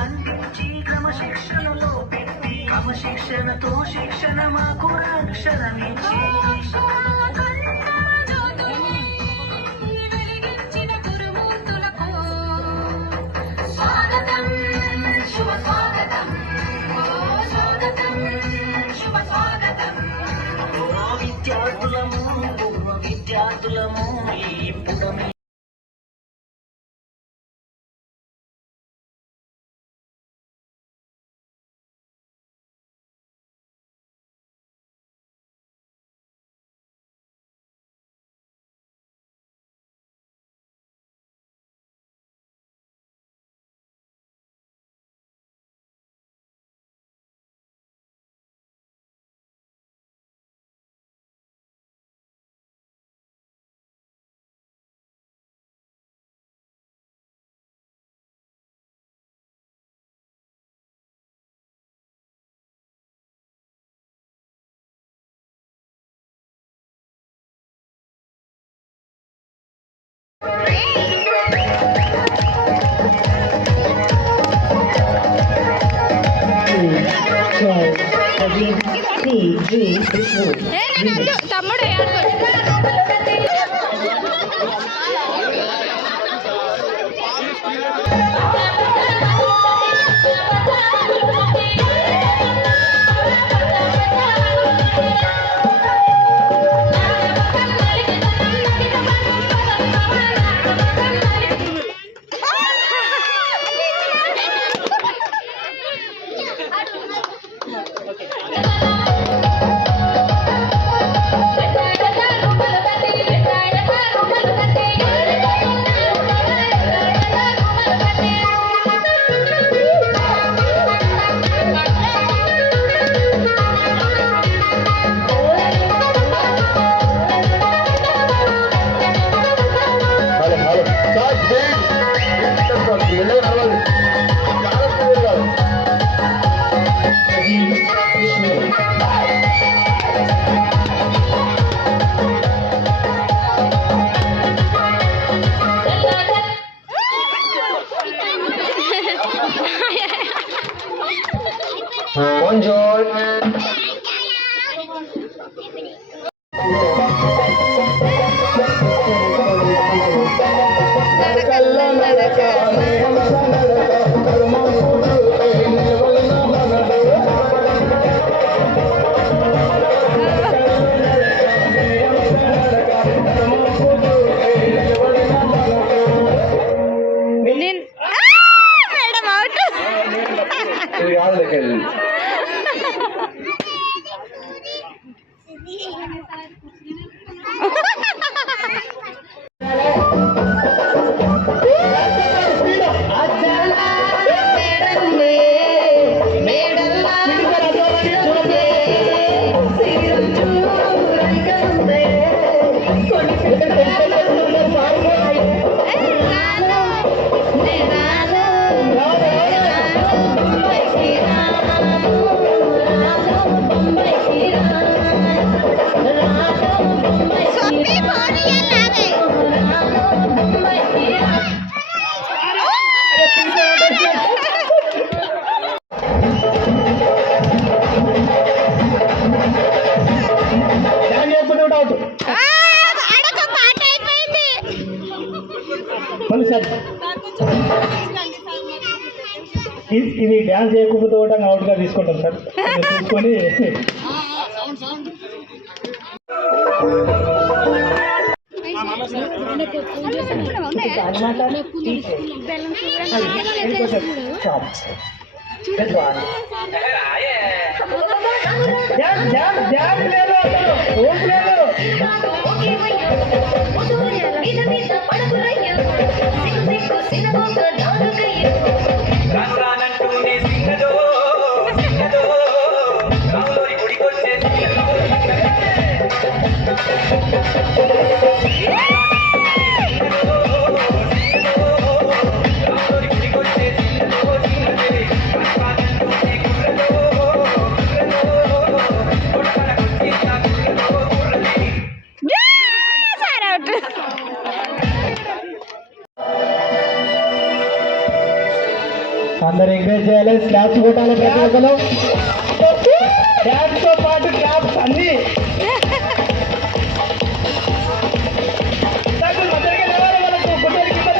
అందించి క్రమశిక్షణలో పెట్టి క్రమశిక్షణతో శిక్షణ మాకు రక్షణమిచ్చి విద్యార్థులము ఇప్పుడు తమ్ముడు Bonjour. ఇది డ్యాన్స్ చేయకపోతే కూడా అవుట్గా తీసుకుంటాం సార్ చూసుకొని అందరు ఎంకరేజ్ చేయాలి, క్లాప్స్ కొట్టాలి ప్రతి ఒక్కరు. డ్యాన్స్ తో పాటు క్లాప్స్ అన్ని మధ్యకి లేవాలి, మనకు కొంచెం ఇబ్బంది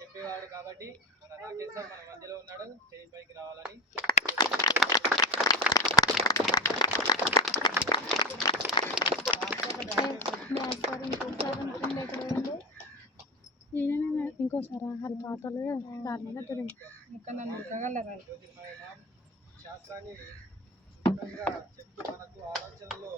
చెప్పేవాడు కాబట్టి మన రాకేష్ సార్ మన మధ్యలో ఉన్నాడు, స్టేజ్ పైకి రావాలని. ఇంకోసారి అది పాతలు శాస్త్రాన్ని శుభ్రంగా చెప్తూ మనకు ఆలోచనలో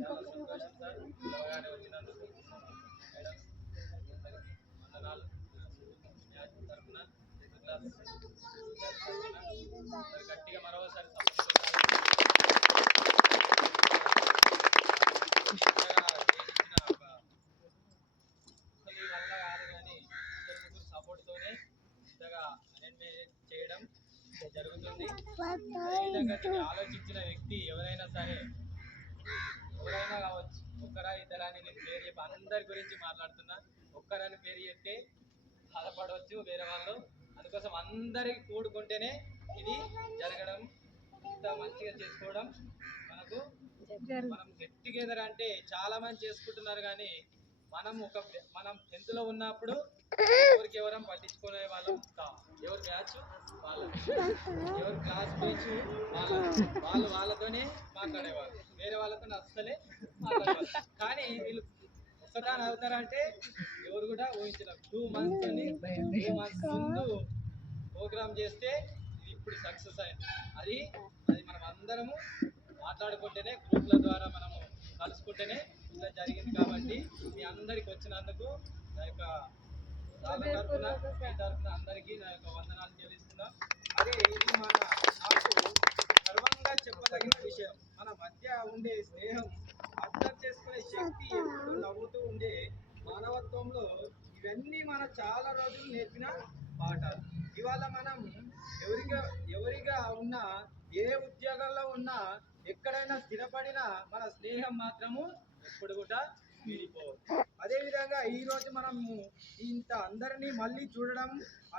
చాలా సంతోషం సార్ త్వరగానే వచ్చినందుకు. మేడం వందనాలు తరఫున గట్టిగా మరోసారి సపోర్ట్తోనే ఇంతగా అరేంజ్మెంట్ చేయడం జరుగుతుంది. అదేవిధంగా దీన్ని ఆలోచించిన వ్యక్తి ఎవరైనా సరే, ఎవరైనా కావచ్చు, ఒక్కరా ఇద్దరా అని నేను పేరు చెప్పి అందరి గురించి మాట్లాడుతున్నా. ఒక్కరని పేరు చెప్తే బాధపడవచ్చు వేరే వాళ్ళు, అందుకోసం అందరికి కూడుకుంటేనే ఇది జరగడం, ఇంత మంచిగా చేసుకోవడం మనకు. మనం గెట్ టుగెదర్ అంటే చాలా మంది చేసుకుంటున్నారు, కానీ మనం 10th లో ఉన్నప్పుడు ఎవరికి ఎవరం పట్టించుకునే వాళ్ళం. ఎవరు బ్యాచ్ వాళ్ళు, ఎవరు క్లాస్ బెంచ్ వాళ్ళు వాళ్ళతోనే మాట్లాడేవాళ్ళు, వేరే వాళ్ళతో అస్సలే మాట్లాడేవాళ్ళు. కానీ వీళ్ళు ఒక్కదాని అవుతారంటే ఎవరు కూడా ఊహించలేరు. 2 months ముందు ప్రోగ్రామ్ చేస్తే ఇది ఇప్పుడు సక్సెస్ అయింది. అది మనం అందరము మాట్లాడుకుంటేనే, గ్రూప్ల ద్వారా మనము కలుసుకుంటేనే ఇలా జరిగింది. కాబట్టి మీ అందరికి వచ్చినందుకు నా యొక్క తరఫున అందరికీ నా యొక్క వందనాలు చెల్లిస్తున్నాం. అదే ఇది నాకు గర్వంగా చెప్పదగిన విషయం. మన మధ్య ఉండే స్నేహం, అర్థం చేసుకునే శక్తి, ఎప్పుడు నవ్వుతూ ఉండే మానవత్వంలో ఇవన్నీ మనం చాలా రోజులు నేర్పిన పాఠాలు. ఇవాళ మనం ఎవరిగా ఉన్నా, ఏ ఉద్యోగంలో ఉన్నా, ఎక్కడైనా స్థిరపడినా మన స్నేహం మాత్రము ఎప్పుడు కూడా విడిపోదు. అదేవిధంగా ఈరోజు మనము ఇంత అందరినీ మళ్ళీ చూడడం, ఆ